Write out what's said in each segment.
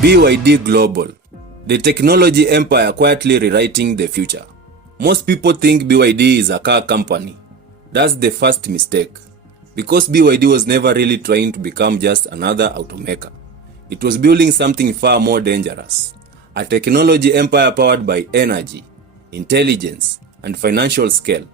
BYD Global, the technology empire quietly rewriting the future. Most people think BYD is a car company. That's the first mistake. Because BYD was never really trying to become just another automaker. It was building something far more dangerous. A technology empire powered by energy, intelligence, and financial scale.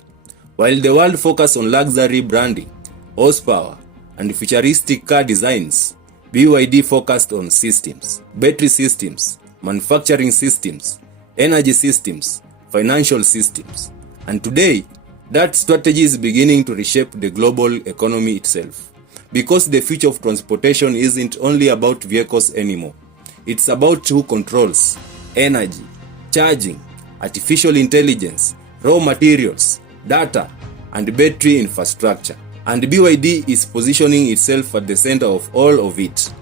While the world focused on luxury branding, horsepower, and futuristic car designs, BYD focused on systems, battery systems, manufacturing systems, energy systems, financial systems. And today, that strategy is beginning to reshape the global economy itself. Because the future of transportation isn't only about vehicles anymore. It's about who controls energy, charging, artificial intelligence, raw materials, data, and battery infrastructure. And BYD is positioning itself at the center of all of it.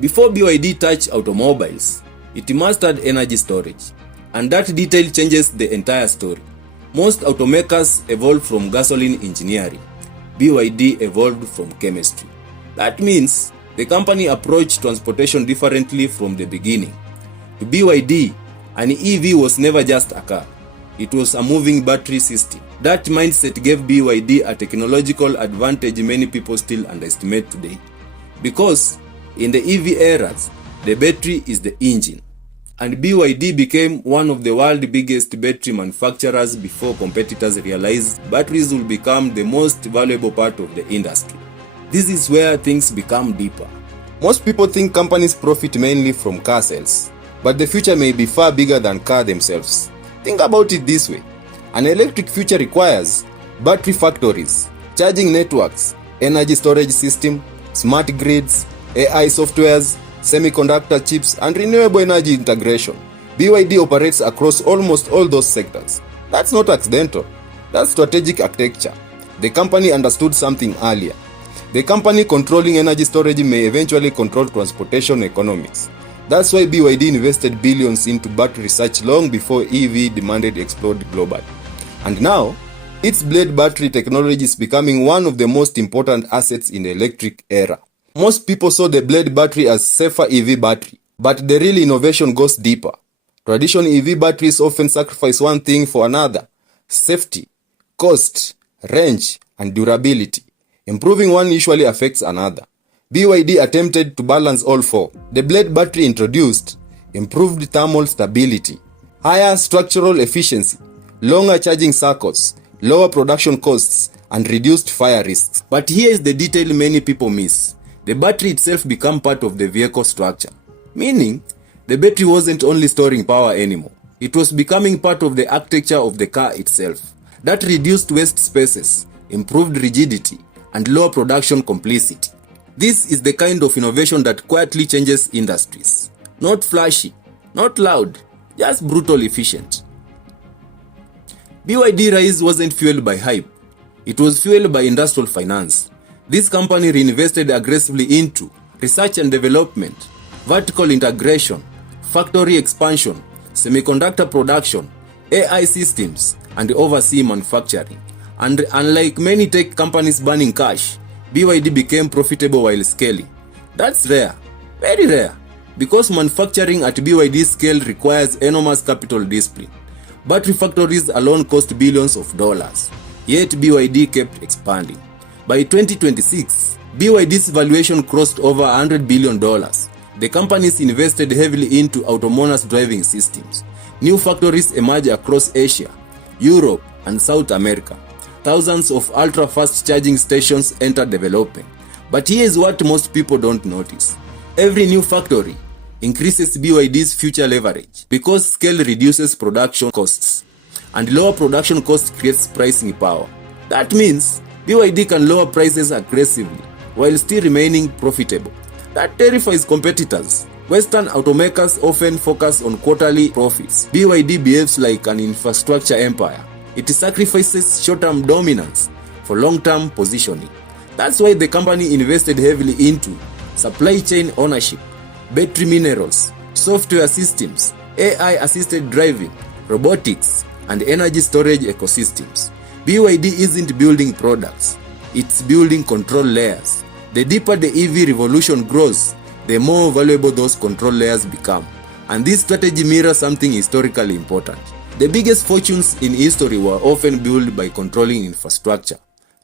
Before BYD touched automobiles, it mastered energy storage. And that detail changes the entire story. Most automakers evolved from gasoline engineering. BYD evolved from chemistry. That means the company approached transportation differently from the beginning. To BYD, an EV was never just a car. It was a moving battery system. That mindset gave BYD a technological advantage many people still underestimate today. Because in the EV eras, the battery is the engine. And BYD became one of the world's biggest battery manufacturers before competitors realized batteries will become the most valuable part of the industry. This is where things become deeper. Most people think companies profit mainly from car sales, but the future may be far bigger than cars themselves. Think about it this way. An electric future requires battery factories, charging networks, energy storage system, smart grids, AI softwares, semiconductor chips, and renewable energy integration. BYD operates across almost all those sectors. That's not accidental. That's strategic architecture. The company understood something earlier. The company controlling energy storage may eventually control transportation economics. That's why BYD invested billions into battery research long before EV demand exploded globally. And now, its blade battery technology is becoming one of the most important assets in the electric era. Most people saw the blade battery as safer EV battery, but the real innovation goes deeper. Traditional EV batteries often sacrifice one thing for another: safety, cost, range, and durability. Improving one usually affects another. BYD attempted to balance all four. The blade battery introduced improved thermal stability, higher structural efficiency, longer charging circuits, lower production costs, and reduced fire risks. But here is the detail many people miss. The battery itself became part of the vehicle structure. Meaning, the battery wasn't only storing power anymore. It was becoming part of the architecture of the car itself. That reduced waste spaces, improved rigidity, and lower production complexity. This is the kind of innovation that quietly changes industries. Not flashy, not loud, just brutal efficient. BYD rise wasn't fueled by hype. It was fueled by industrial finance. This company reinvested aggressively into research and development, vertical integration, factory expansion, semiconductor production, AI systems, and overseas manufacturing. And unlike many tech companies burning cash, BYD became profitable while scaling. That's rare, very rare, because manufacturing at BYD scale requires enormous capital discipline. Battery factories alone cost billions of dollars, yet BYD kept expanding. By 2026, BYD's valuation crossed over $100 billion. The companies invested heavily into autonomous driving systems. New factories emerged across Asia, Europe, and South America. Thousands of ultra-fast charging stations enter development. But here is what most people don't notice. Every new factory increases BYD's future leverage because scale reduces production costs, and lower production costs creates pricing power. That means BYD can lower prices aggressively while still remaining profitable. That terrifies competitors. Western automakers often focus on quarterly profits. BYD behaves like an infrastructure empire. It sacrifices short-term dominance for long-term positioning. That's why the company invested heavily into supply chain ownership, battery minerals, software systems, AI-assisted driving, robotics, and energy storage ecosystems. BYD isn't building products, it's building control layers. The deeper the EV revolution grows, the more valuable those control layers become. And this strategy mirrors something historically important. The biggest fortunes in history were often built by controlling infrastructure,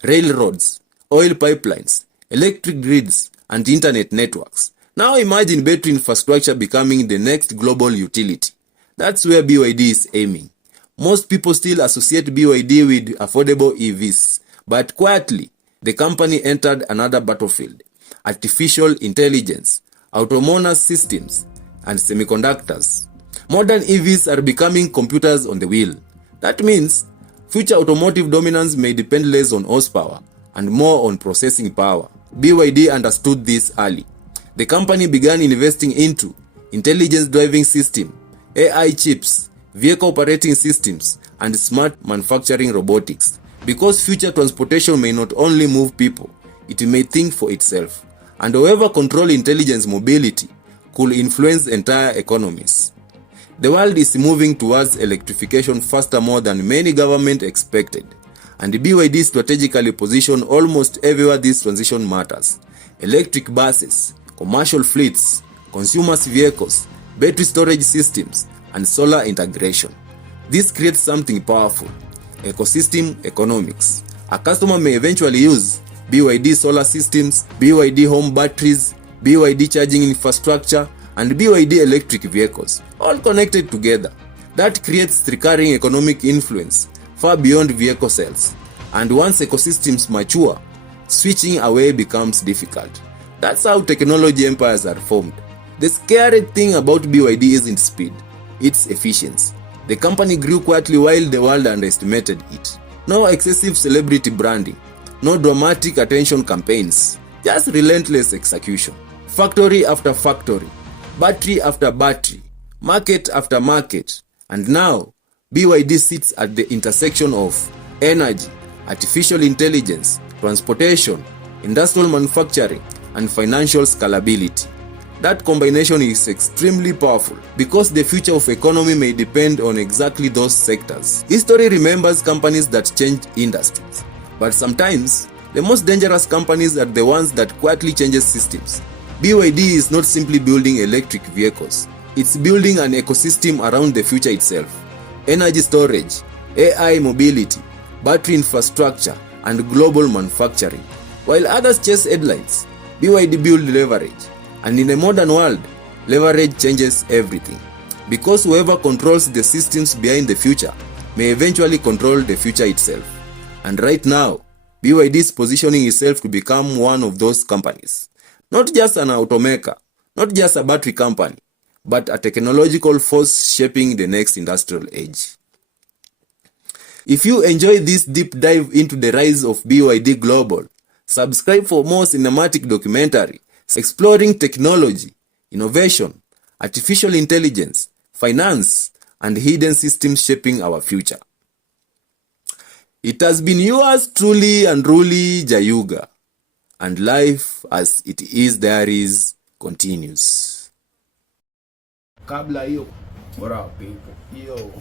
railroads, oil pipelines, electric grids, and internet networks. Now imagine battery infrastructure becoming the next global utility. That's where BYD is aiming. Most people still associate BYD with affordable EVs, but quietly, the company entered another battlefield: artificial intelligence, autonomous systems, and semiconductors. Modern EVs are becoming computers on the wheel. That means future automotive dominance may depend less on horsepower and more on processing power. BYD understood this early. The company began investing into intelligence driving system, AI chips, vehicle operating systems, and smart manufacturing robotics. Because future transportation may not only move people, it may think for itself. And however control intelligence mobility could influence entire economies. The world is moving towards electrification faster more than many governments expected, and BYD strategically positioned almost everywhere this transition matters: electric buses, commercial fleets, consumers vehicles, battery storage systems, and solar integration. This creates something powerful: ecosystem economics. A customer may eventually use BYD solar systems, BYD home batteries, BYD charging infrastructure, and BYD electric vehicles, all connected together. That creates recurring economic influence far beyond vehicle sales. And once ecosystems mature, switching away becomes difficult. That's how technology empires are formed. The scary thing about BYD isn't speed, it's efficiency. The company grew quietly while the world underestimated it. No excessive celebrity branding, no dramatic attention campaigns, just relentless execution. Factory after factory, battery after battery, market after market. And now, BYD sits at the intersection of energy, artificial intelligence, transportation, industrial manufacturing, and financial scalability. That combination is extremely powerful because the future of economy may depend on exactly those sectors. History remembers companies that change industries, but sometimes the most dangerous companies are the ones that quietly change systems. BYD is not simply building electric vehicles, it's building an ecosystem around the future itself: energy storage, AI mobility, battery infrastructure, and global manufacturing. While others chase headlines, BYD build leverage. And in a modern world, leverage changes everything. Because whoever controls the systems behind the future may eventually control the future itself. And right now, BYD is positioning itself to become one of those companies. Not just an automaker, not just a battery company, but a technological force shaping the next industrial age. If you enjoy this deep dive into the rise of BYD Global, subscribe for more cinematic documentary exploring technology, innovation, artificial intelligence, finance, and hidden systems shaping our future. It has been yours truly and truly, Jayuga, and life as it is diaries continues. Kabla hiyo, what up people? Yo.